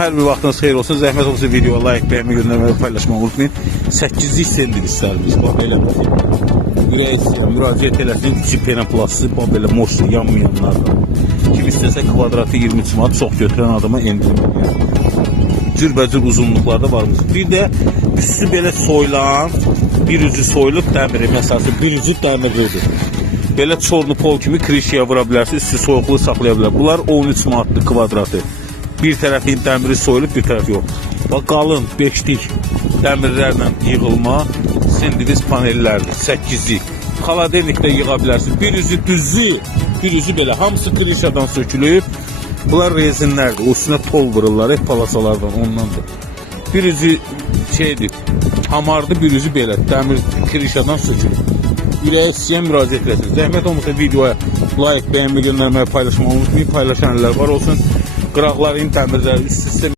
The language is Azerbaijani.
Her bir vaxtınız xeyir olsun. Zəhmət olsa videoya like, bəyənmə, göndərməyi, paylaşmağı unutmayın. 8-lik servislərimiz var. Belə müraciət eləsin. İçi penoplastı, belə moşlu, yanmayanlardan. Kim istəsə kvadratı 20 manat, çox götürən adama endirmək. Cürbəcür uzunluqlarda var. Bir də üstü belə soyulan, bir üzü soyulub dəmiri, məsələn, bir üzü dəmirlidir. Belə çorlu pol kimi krişiyə vura bilərsiniz, üstü soyuqluğu saxlaya bilər. Bunlar 13 manatlı kvadratı. Bir tərəfin dəmiri soyulub, bir tərəf yox. Bax, qalın 5-lik dəmirlərlə yığılma sendviç panellərdir, 8-lik. Xaladenikdə yığa bilərsiniz. Bir üzü düzü, bir üzü belə. Hamısı krişadan sökülüb. Bunlar rezinlərdir. O üstünə tol vururlar, hep palasalardan, ondandır. Bir üzü şeydir, hamardı, bir üzü belə. Dəmir krişadan sökülüb. Ürəyə istəyən müraciət edəsiniz. Zəhmət olmasa videoya like, bəyənmə, göndərməyi, paylaşmağı unutmayın. Paylaşan əllər var olsun. Qıraqların dəmirləri üst-üstə